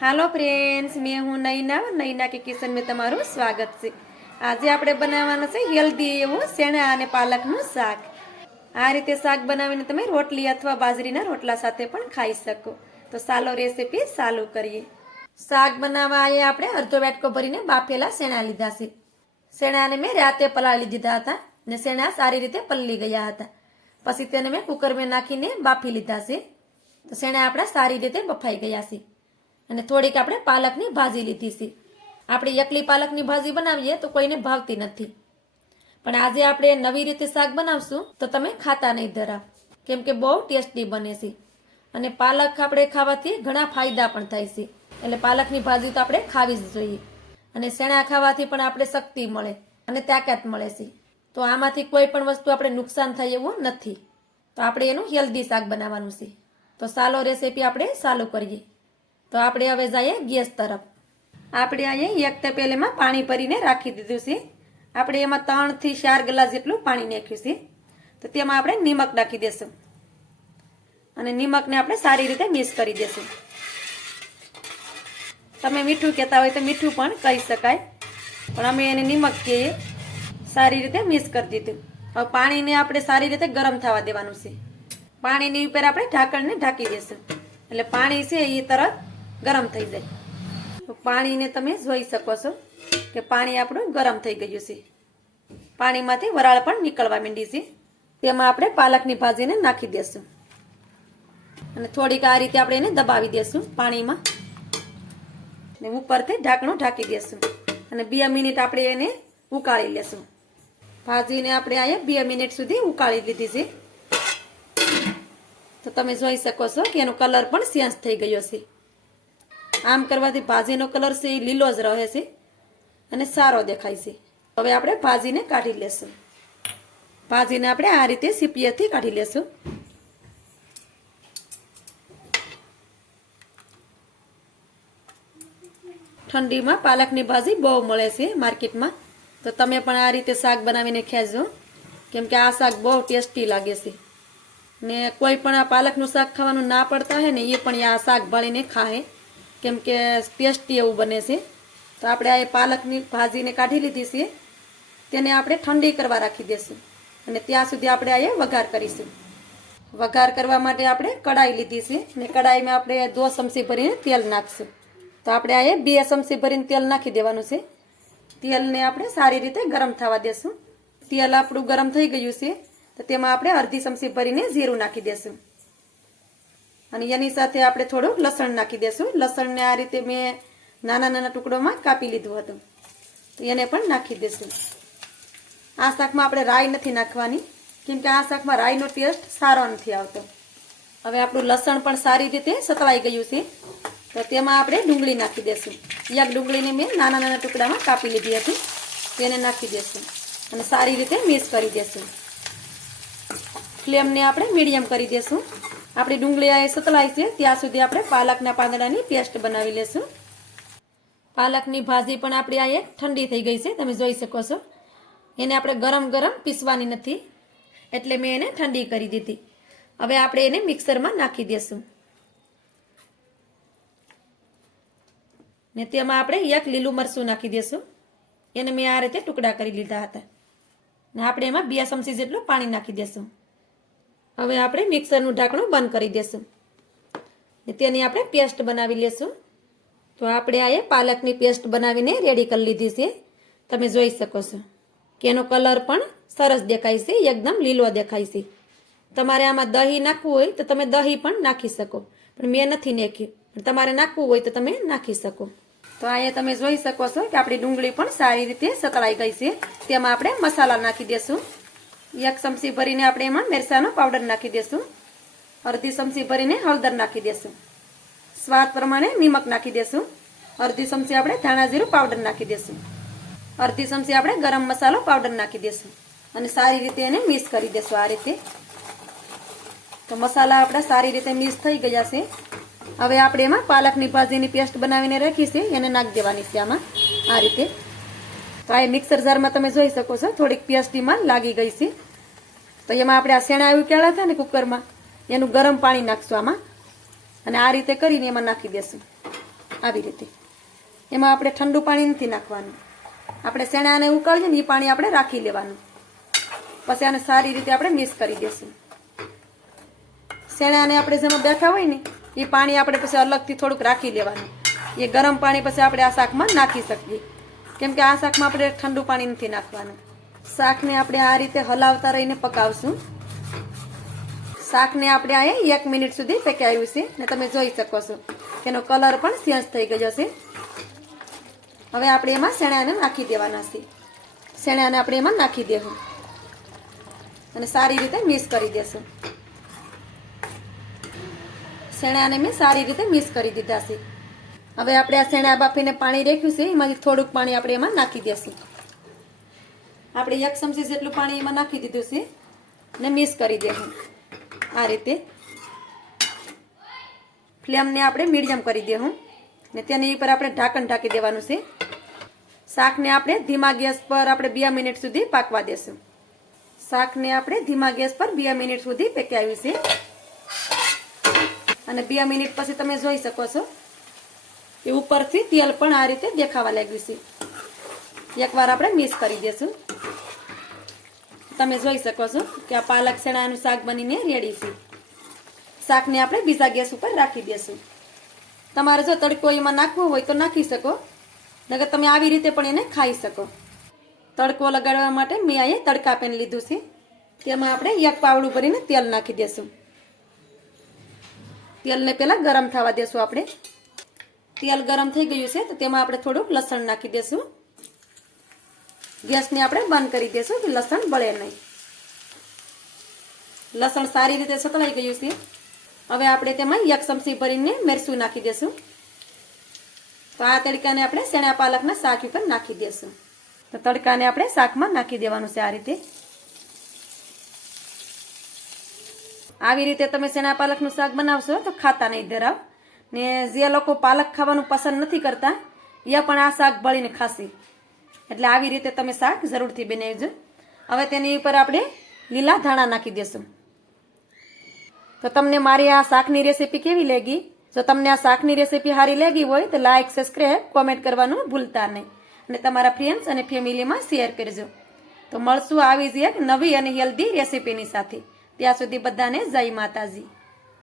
હાલો friends, મેં હું નૈના કે કિચન में તમારું સ્વાગત છે। આજે આપણે બનાવવાનું છે હેલ્ધી એવું શેણા અને પાલકનું શાક। આ રીતે શાક બનાવીને તમે રોટલી અથવા બાજરીના રોટલા સાથે પણ ખાઈ શકો। તો ચાલો રેસીપી ચાલુ કરીએ। શાક બનાવવા અહીંયા આપણે અડધો વાટકો ભરીને બાફેલા શેણા લીધા છે। શેણાને મેં રાતે પલાળી દીધા હતા ને શેણા સારી રીતે પલળી ગયા હતા। પછી તેને મેં કુકરમાં નાખીને બાફી લીધા છે। તો શેણા આપણા સારી રીતે બફાઈ ગયા છે। અને થોડીક આપણે પાલકની ભાજી લીધી છે। આપણે એકલી પાલકની ભાજી બનાવીએ તો કોઈને ભાવતી નથી, પણ આજે આપણે નવી રીતે શાક બનાવશું તો તમે ખાતા નહીં ધરાવ, કેમ કે બહુ ટેસ્ટી બને છે। અને પાલક આપણે ખાવાથી ઘણા ફાયદા પણ થાય છે, એટલે પાલકની ભાજી તો આપણે ખાવી જ જોઈએ। અને શેણા ખાવાથી પણ આપણે શક્તિ મળે અને તાકાત મળે છે। તો આમાંથી કોઈ પણ વસ્તુ આપણે નુકસાન થાય એવું નથી। તો આપણે એનું હેલ્ધી શાક બનાવવાનું છે। તો ચાલો રેસીપી આપણે ચાલુ કરીએ। તો આપણે હવે જઈએ ગેસ તરફ। આપણે અહીંયા એક તપેલીમાં પાણી ભરીને રાખી દીધું છે। આપણે એમાં 3 થી 4 ગ્લાસ જેટલું પાણી નાખ્યું છે। તો તેમાં આપણે નિમક નાખી દેશું અને નિમકને આપણે સારી રીતે મિક્સ કરી દેશું। તમે મીઠું કહેતા હોય તો મીઠું પણ કહી શકાય, પણ અમે એને નિમક કહીએ। સારી રીતે મિક્સ કરી દીધું। હવે પાણીને આપણે સારી રીતે ગરમ થવા દેવાનું છે। પાણીની ઉપર આપણે ઢાંકણને ઢાંકી દેશું, એટલે પાણી છે એ તરત ગરમ થઈ જાય। તો પાણીને તમે જોઈ શકો છો કે પાણી આપણું ગરમ થઈ ગયું છે। પાણીમાંથી વરાળ પણ નીકળવા માંડી છે। તેમાં આપણે પાલકની ભાજીને નાખી દેશું અને થોડીક આ રીતે આપણે એને દબાવી દેશું પાણીમાં, ને ઉપરથી ઢાંકણું ઢાંકી દેશું અને 2 મિનિટ આપણે એને ઉકાળી લેશું। ભાજીને આપણે અહીંયા 2 મિનિટ સુધી ઉકાળી લીધી છે। તો તમે જોઈ શકો છો કે એનો કલર પણ ચેન્જ થઈ ગયો છે। આમ કરવાથી ભાજીનો કલર છે એ લીલો જ રહે છે અને સારો દેખાય છે। હવે આપણે ભાજીને કાઢી લેશું। ભાજીને આપણે આ રીતે સીપીએથી કાઢી લેશું। ઠંડીમાં પાલકની ભાજી બહુ મળે છે માર્કેટમાં, તો તમે પણ આ રીતે શાક બનાવીને ખાજો, કેમ કે આ શાક બહુ ટેસ્ટી લાગે છે। ને કોઈ પણ આ પાલકનું શાક ખાવાનું ના પડતા હોય ને એ પણ આ શાક ભાળીને ખાય, કેમ કે ટેસ્ટી એવું બને છે। તો આપણે આ પાલકની ભાજીને કાઢી લીધી છે, તેને આપણે ઠંડી કરવા રાખી દઈશું અને ત્યાં સુધી આપણે આ વઘાર કરીશું। વઘાર કરવા માટે આપણે કઢાઈ લીધી છે ને કઢાઈમાં આપણે 2 ચમચી ભરીને તેલ નાખશું। તો આપણે આ 2 ચમચી ભરીને તેલ નાખી દેવાનું છે। તેલને આપણે સારી રીતે ગરમ થવા દેશું। તેલ આપણું ગરમ થઈ ગયું છે, તો તેમાં આપણે અડધી ચમચી ભરીને જીરું નાખી દેશું અને એની સાથે આપણે થોડું લસણ નાખી દેશું। લસણને આ રીતે મેં નાના નાના ટુકડોમાં કાપી લીધું હતું, તો એને પણ નાખી દેશું। આ શાકમાં આપણે રાઈ નથી નાખવાની, કેમ કે આ શાકમાં રાઈનો ટેસ્ટ સારો નથી આવતો। હવે આપણું લસણ પણ સારી રીતે સતળાઈ ગયું છે, તો તેમાં આપણે ડુંગળી નાખી દેશું। એક ડુંગળીને મેં નાના નાના ટુકડામાં કાપી લીધી હતી, તેને નાખી દેશું અને સારી રીતે મિક્સ કરી દેશું। ફ્લેમને આપણે મીડિયમ કરી દેશું। આપણી ડુંગળી આ સતળાઈ છે ત્યાં સુધી આપણે પાલકના પાંદડાની પેસ્ટ બનાવી લેશું। પાલકની ભાજી પણ આપણી આ ઠંડી થઈ ગઈ છે, તમે જોઈ શકો છો। એને આપણે ગરમ ગરમ પીસવાની નથી, એટલે મેં એને ઠંડી કરી દીધી। હવે આપણે એને મિક્સરમાં નાખી દેશું ને તેમાં આપણે 1 લીલું મરચું નાખી દેશું। એને મેં આ રીતે ટુકડા કરી લીધા હતા ને આપણે એમાં 2 ચમચી જેટલું પાણી નાખી દેશું। હવે આપણે મિક્સરનું ઢાંકણું બંધ કરી દેશું ને તેની આપણે પેસ્ટ બનાવી લેશું। તો આપણે આ પાલકની પેસ્ટ બનાવીને રેડી કરી લીધી છે। તમે જોઈ શકો છો કે એનો કલર પણ સરસ દેખાય છે, એકદમ લીલો દેખાય છે। તમારે આમાં દહીં નાખવું હોય તો તમે દહીં પણ નાખી શકો, પણ મેં નથી નાખ્યું, પણ તમારે નાખવું હોય તો તમે નાખી શકો। તો અહીંયા તમે જોઈ શકો છો કે આપણી ડુંગળી પણ સારી રીતે સતળાઈ ગઈ છે। તેમાં આપણે મસાલા નાખી દેશું। 1 ચમચી ભરીને આપણે એમાં મરચાંનો પાવડર નાખી દેશું। અડધી ચમચી ભરીને હળદર નાખી દેશું। સ્વાદ પ્રમાણે નિમક નાખી દેશું। અડધી ચમચી આપણે ધાણા જીરું પાવડર નાખી દેશું। અડધી ચમચી આપણે ગરમ મસાલો પાવડર નાખી દેશું અને સારી રીતે એને મિક્સ કરી દેશું આ રીતે। તો મસાલા આપણા સારી રીતે મિક્સ થઈ ગયા છે। હવે આપણે એમાં પાલકની ભાજીની પેસ્ટ બનાવીને રાખી છે એને નાખી દેવાની છે આમાં આ રીતે। તો આ મિક્સર જારમાં તમે જોઈ શકો છો થોડીક પેસ્ટ એમાં લાગી ગઈ છે। તો એમાં આપણે આ શેણા ઉકેળ્યા હતા ને કુકરમાં, એનું ગરમ પાણી નાખશું આમાં અને આ રીતે કરીને એમાં નાખી દેશું। આવી રીતે. એમાં આપણે ઠંડુ પાણી નથી નાખવાનું. આપણે શેણાને ઉકાળીએ ને એ પાણી આપણે રાખી લેવાનું. પછી આને સારી રીતે આપણે મિક્સ કરી દઈશું. શેણાને આપણે જેમાં બેઠા હોય ને એ પાણી આપણે પછી અલગથી થોડુંક રાખી લેવાનું. એ ગરમ પાણી પછી આપણે આ શાકમાં નાખી શકીએ, કેમ કે આ શાકમાં આપણે ઠંડુ પાણી નથી નાખવાનું. શાકને આપણે આ રીતે હલાવતા રહીને પકાવશું. શાકને આપણે અહીંયા 1 મિનિટ સુધી પકાવ્યું છે ને તમે જોઈ શકો છો તેનો કલર પણ ચેન્જ થઈ ગયો છે. હવે આપણે એમાં શેણાને નાખી દેવાના છે. શેણાને આપણે એમાં નાખી દેવું અને સારી રીતે મિક્સ કરી દેશું. શેણાને મેં સારી રીતે મિક્સ કરી દીધા છે. હવે આપણે આ શેણા બાફીને પાણી રાખ્યું છે એમાંથી થોડુંક પાણી આપણે એમાં નાખી દેશું. આપણે 1 ચમચી જેટલું પાણી એમાં નાખી દીધું છે ને મિક્સ કરી દેવું. આ રીતે ફ્લેમને આપણે મીડિયમ કરી દેવું ને તેની ઉપર આપણે ઢાંકણ ઢાંકી દેવાનું છે. શાકને આપણે ધીમા ગેસ પર આપણે 2 મિનિટ સુધી પાકવા દેશું. શાકને આપણે ધીમા ગેસ પર 2 મિનિટ સુધી પકાવ્યું છે અને 2 મિનિટ પછી તમે જોઈ શકો છો કે ઉપરથી તેલ પણ આ રીતે દેખાવા લાગ્યું છે. એકવાર આપણે મિક્સ કરી દેશું. તમે જોઈ શકો છો કે આ પાલક ચણાનું શાક બનીને રેડી છે. શાકને આપણે બીજા ગેસ ઉપર રાખી દેશું. તમારે જો તડકો એમાં નાખવો હોય તો નાખી શકો, નકર તમે આવી રીતે પણ એને ખાઈ શકો. તડકો લગાડવા માટે મેં અહીંયા તડકા પેન લીધું છે. તેમાં આપણે 1 પાવડું ભરીને તેલ નાખી દેશું. તેલને પહેલાં ગરમ થવા દેશું. આપણે તેલ ગરમ થઈ ગયું છે તો તેમાં આપણે થોડુંક લસણ નાખી દેશું. ગેસને આપણે બંધ કરી દેશું કે લસણ બળે નહીં. લસણ સારી રીતે સતળાઈ ગયું છે. હવે આપણે તેમાં 1 ચમચી ભરીને મરચું નાખી દેશું. તો આ તડકાને આપણે શેણા પાલકના શાક ઉપર નાખી દેશું. તો તડકાને આપણે શાકમાં નાખી દેવાનું છે. આ રીતે આવી રીતે તમે શેણા પાલકનું શાક બનાવશો તો ખાતા નહીં ધરાવ. ને જે લોકો પાલક ખાવાનું પસંદ નથી કરતા એ પણ આ શાક બળીને ખાશે. એટલે આવી રીતે તમે શાક જરૂરથી બનાવજો. હવે તેની ઉપર આપણે લીલા ધાણા નાખી દેશું. તો તમને મારી આ શાકની રેસીપી કેવી લાગી? જો તમને આ શાકની રેસીપી સારી લાગી હોય તો લાઈક, સબસ્ક્રાઈબ, કોમેન્ટ કરવાનું ભૂલતા નહીં અને તમારા ફ્રેન્ડ્સ અને ફેમિલીમાં શેર કરજો. તો મળશું આવી જ એક નવી અને હેલ્ધી રેસીપીની સાથે. ત્યાં સુધી બધાને જય માતાજી.